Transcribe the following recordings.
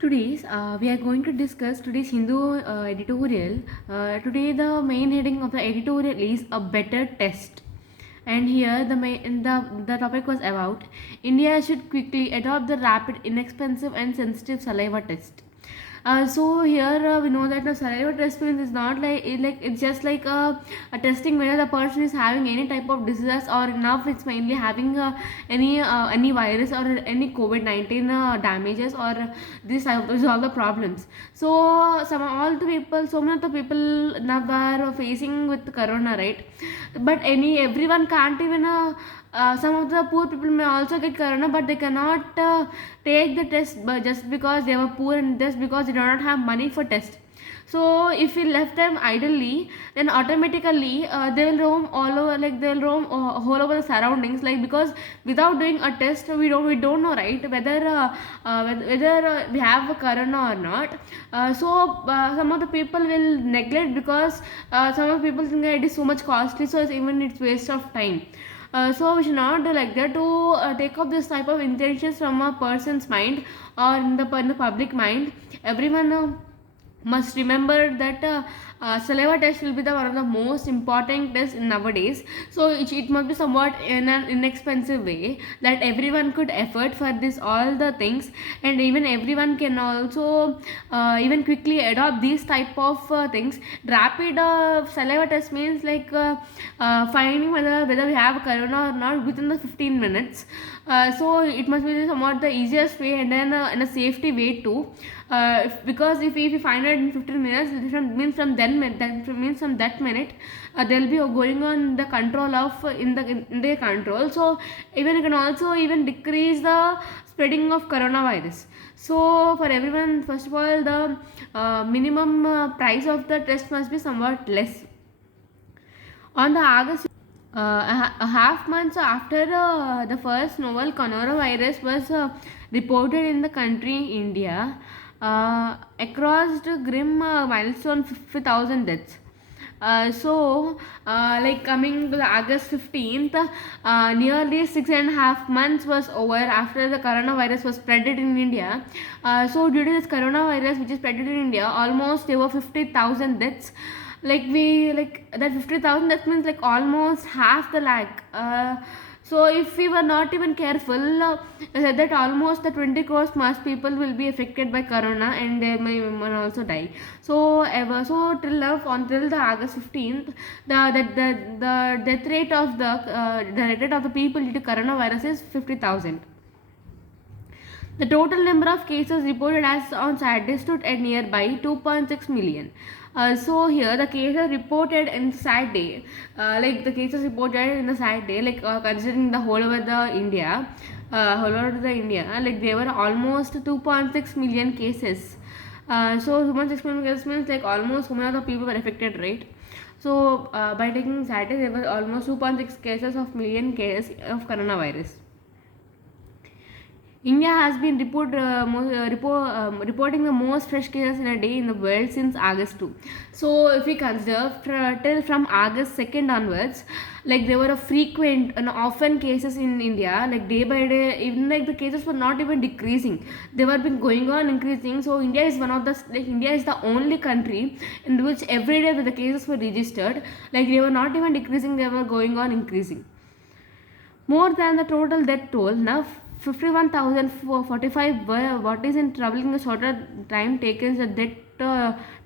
Today's we are going to discuss today's Hindu editorial. Today the main heading of the editorial is a better test, and here the topic was about India should quickly adopt the rapid, inexpensive, and sensitive saliva test. So here we know that the saliva test means is not like it's just like a testing whether the person is having any type of disease, or now it's mainly having any virus or any COVID-19 damages, or these are all the problems. So so many of the people now are facing with corona, right? But everyone can't even some of the poor people may also get corona, but they cannot take the test, but just because they were poor and just because they do not have money for test. So if we left them idly, then automatically they will roam all over, like they'll roam all over the surroundings, like because without doing a test we don't know, right, whether we have a corona or not. Some of the people will neglect, because some of the people think that it is so much costly, so it's waste of time. So we should not do like that to take up this type of intentions from a person's mind, or in the public mind. Everyone must remember that saliva test will be the one of the most important tests nowadays. So it must be somewhat in an inexpensive way that everyone could afford for this all the things, and even everyone can also even quickly adopt these type of things. Rapid saliva test means like finding whether we have corona or not within the 15 minutes. So it must be somewhat the easiest way, and then in a safety way too. Because if you find it in 15 minutes, that means from that minute they'll be going on the control of in their control. So even you can also even decrease the spreading of coronavirus. So for everyone, first of all, the minimum price of the test must be somewhat less. On the August, a half months after the first novel coronavirus was reported in the country India, across the grim milestone 50,000 deaths. Like coming to the August 15th, nearly 6.5 months was over after the coronavirus was spreaded in India. So due to this coronavirus which is spreaded in India, almost there were 50,000 deaths. Like that 50,000, that means like almost half the lakh. So if we were not even careful, that almost the 20 crores mass people will be affected by corona, and they may also die. So till now, until the August 15th, the death rate of the people due to coronavirus is 50,000. The total number of cases reported as on Saturday stood at nearby 2.6 million. So here the cases reported in Saturday, like the cases reported in the Saturday, like considering the whole over the India, like there were almost 2.6 million cases. So 2.6 million cases means like almost so many of the people were affected, right? So by taking Saturday, there were almost 2.6 cases of million cases of coronavirus. India has been reporting the most fresh cases in a day in the world since August 2. So, if we consider till from August 2nd onwards, like there were a frequent and often cases in India, like day by day, even like the cases were not even decreasing, they were been going on increasing. So, India is the only country in which every day the cases were registered, like they were not even decreasing, they were going on increasing more than the total death toll. Now 51,045 what is in troubling the shorter time taken the death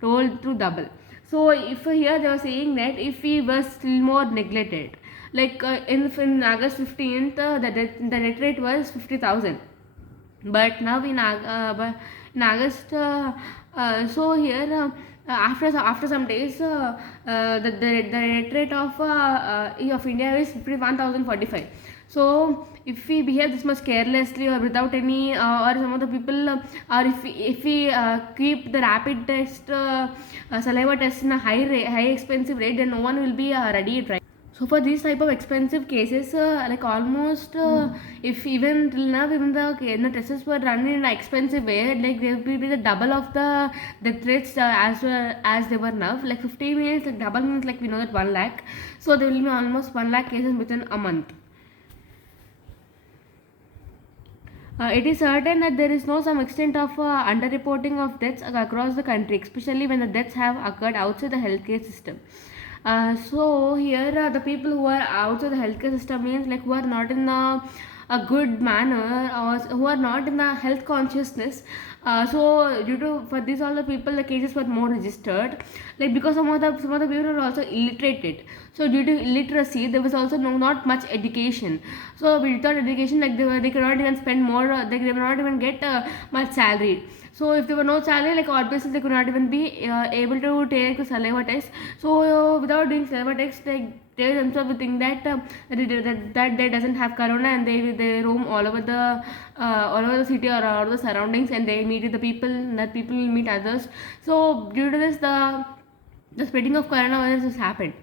toll to double. So if here they were saying that if we were still more neglected, like in August 15th, the death rate was 50,000, but now in August, so here after some days, the rate of India is 51,045. So if we behave this much carelessly or without any or some of the people or if we keep the rapid test saliva test in a high expensive rate, then no one will be ready, right? So for these type of expensive cases, like almost if even till now even the tests were run in an expensive way, like they will be the double of the rates as well as they were now. Like 50 minutes, like double means like we know that 1 lakh. So there will be almost 1 lakh cases within a month. It is certain that there is no some extent of underreporting of deaths across the country, especially when the deaths have occurred outside the healthcare system. So here the people who are outside the healthcare system means like who are not in a good manner or who are not in the health consciousness. So due to for these all the people the cases were more registered, like because some of the people are also illiterated. So due to illiteracy there was also not much education. So without education, like they cannot even spend more, they will not even get much salary. So if there were no salary, like obviously they could not even be able to take the saliva test. So without doing saliva test, they themselves would think that that they doesn't have corona, and they roam all over the city or all over the surroundings, and they meet with the people, that people will meet others. So due to this, the spreading of coronavirus has happened.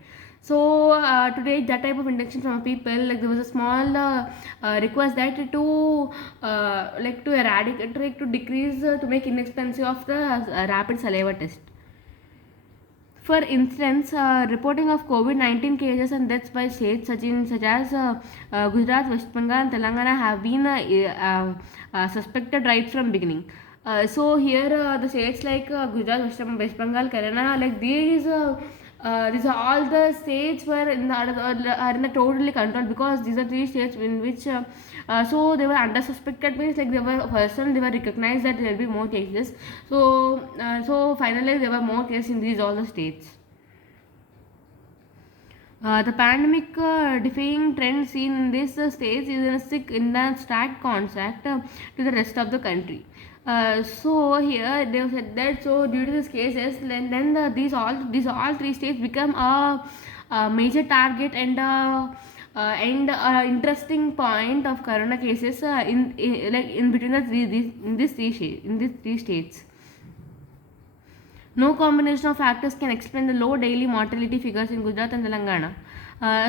So to take that type of intention from people, like there was a small request that to like to eradicate, like to decrease, to make inexpensive of the rapid saliva test. For instance, reporting of COVID-19 cases and deaths by states such as Gujarat, West Bengal, and Telangana have been suspected right from beginning. So here the states like Gujarat, West Bengal, Kerala, like these are all the states were are in the totally control, because these are three states in which so they were under suspected, means like they were person they were recognized that there will be more cases. So finally there were more cases in these all the states. The pandemic defying trend seen in this stage is in a stark contrast to the rest of the country. So here they have said that, so due to these cases, then these all three states become a major target and interesting point of corona cases like in between these three states. No combination of factors can explain the low daily mortality figures in Gujarat and Telangana.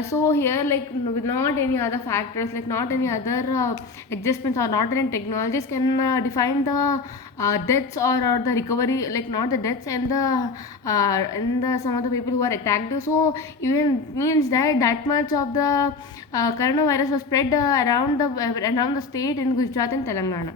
So here, like with not any other factors, like not any other adjustments or not any technologies can define the deaths or the recovery, like not the deaths and the some of the people who are attacked. So even means that much of the coronavirus was spread around the state in Gujarat and Telangana.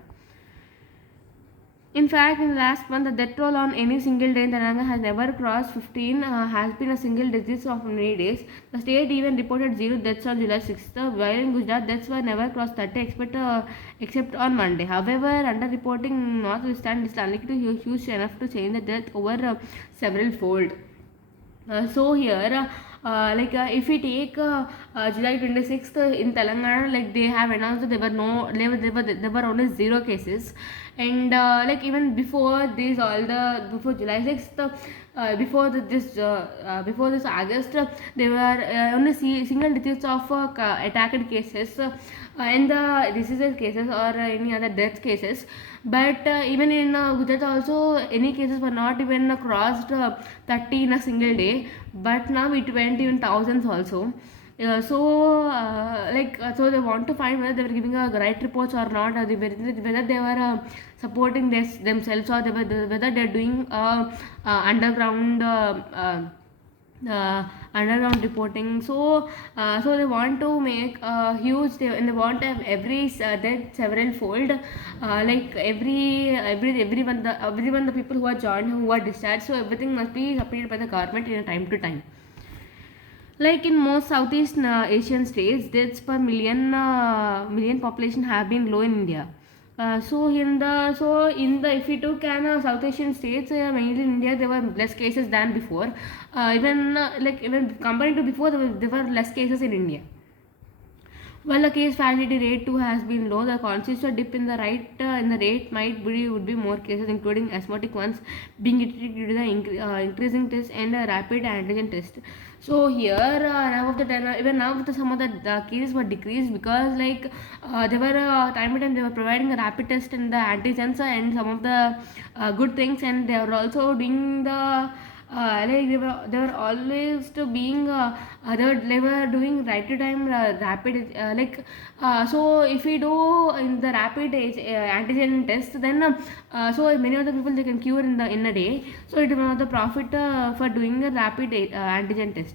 In fact, in the last month, the death toll on any single day in Telangana has never crossed 15, has been a single digit of many days. The state even reported zero deaths on July 6th, while in Gujarat, deaths were never crossed 30 except on Monday. However, under-reporting notwithstanding, is unlikely to be huge enough to change the death over several fold. So here, if we take July 26th in Telangana, like they have announced that there were only zero cases, and like even before this all the before July 6th, before this August, there were only single digits of attacked cases and the diseases cases or any other death cases. But even in Gujarat also, any cases were not even crossed 30 in a single day, but now it went even thousands also. So they want to find whether they were giving right reports or not, or whether they were supporting themselves, or whether they're doing underground underground reporting. So they want to make a huge, and they want to have every death several fold, like everyone the people who are joined, who are discharged, so everything must be supported by the government in a time to time. Like in most Southeast Asian states, deaths per million population have been low in India. So in the if we took South Asian states, mainly in India, there were less cases than before. Even comparing to before, there were less cases in India. While the case fatality rate too has been low, the consistent dip in the rate would be more cases, including asthmatic ones, being detected due to the increasing test and rapid antigen test. So here now of the time, even now some of the cases were decreased, because they were time to time they were providing a rapid test and the antigens and some of the good things, and they were also doing the they were always to being they were doing right to time rapid so if we do in the rapid antigen test, then so many of the people they can cure in a day. So it is one of the profit for doing a rapid antigen test.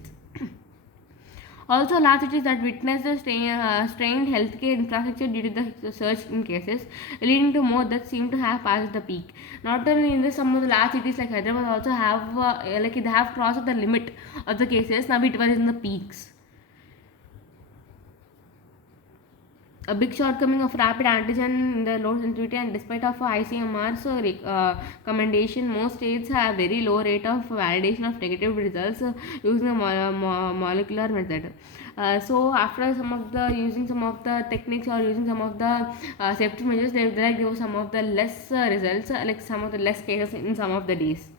Also, large cities that witnessed a strained healthcare infrastructure due to the surge in cases, leading to more deaths seem to have passed the peak. Not only in this, some of the large cities like Hyderabad also have like they have crossed the limit of the cases. Now it was in the peaks. A big shortcoming of rapid antigen in the low sensitivity, and despite of ICMR's recommendation, most states have very low rate of validation of negative results using a molecular method. So after some of the using some of the techniques or using some of the safety measures, they give some of the less results, like some of the less cases in some of the days.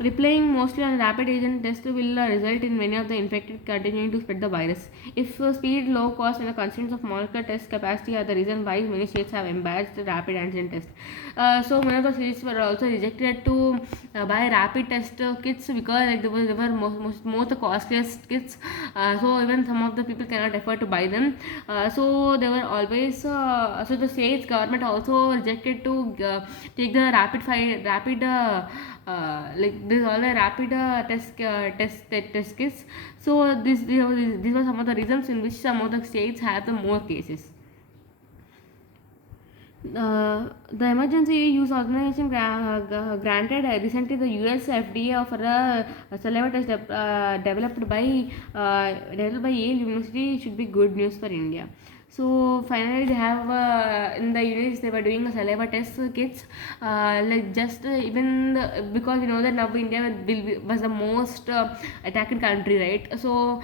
Relying mostly on rapid agent test will result in many of the infected continuing to spread the virus. If speed, low cost, and the constraints of molecular test capacity are the reason why many states have embarked the rapid antigen test. So many of the states were also rejected to buy rapid test kits because like they were most the costliest kits. So even some of the people cannot afford to buy them. So they were always so the states government also rejected to take the rapid like this all the rapid test kits. So these were some of the reasons in which some of the states have the more cases. The emergency use organization granted recently the US FDA for a saliva test developed by Yale University should be good news for India. So finally they have in the United they were doing a saliva test kits like just even because you know that now India was the most attacked country, right? So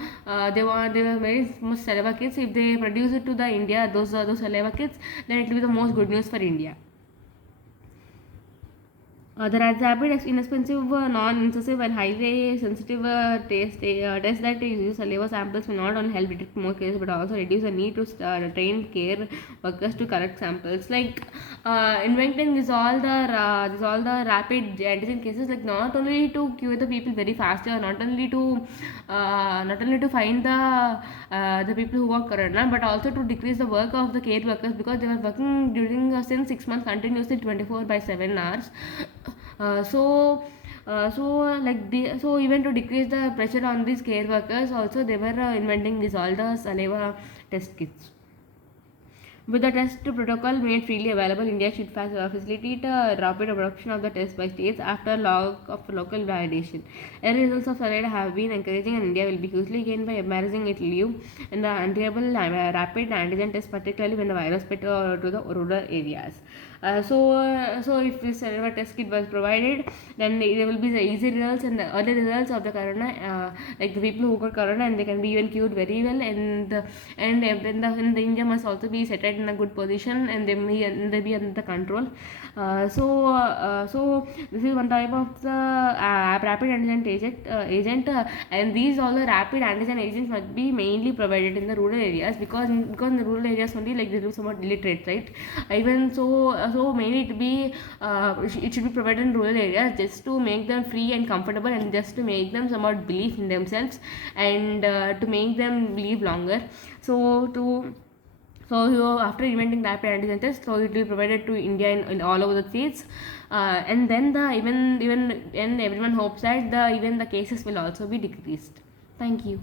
they were very much saliva kits. If they produce it to the India those saliva kits, then it will be the most good news for India. The rapid, inexpensive, non-invasive, and highly sensitive tests that use saliva samples will not only help detect more cases but also reduce the need to train care workers to collect samples. Like inventing this all the rapid antigen cases, like not only to cure the people very faster, not only to find the people who got corona, but also to decrease the work of the care workers because they were working during since 6 months continuously 24/7 hours. So even to decrease the pressure on these care workers, also they were inventing this all the saliva test kits. With the test protocol made freely available, India should facilitate rapid adoption of the test by states after local validation. Early results of saliva have been encouraging, and India will be hugely gained by embarrassing its leave in the unreliable rapid antigen test, particularly when the virus spread to the rural areas. So if this saliva test kit was provided, then there will be the easy results and the early results of the corona, like the people who got corona, and they can be even cured very well. And the India must also be settled in a good position, and they be under control. So this is one type of the rapid antigen agent, and these all the rapid antigen agents must be mainly provided in the rural areas because in the rural areas only like they do somewhat illiterate, right? Even so mainly it should be provided in rural areas just to make them free and comfortable, and just to make them somewhat believe in themselves, and to make them live longer. So after inventing rapid antigen test, so it will be provided to India in all over the states, and then even and everyone hopes that even the cases will also be decreased. Thank you.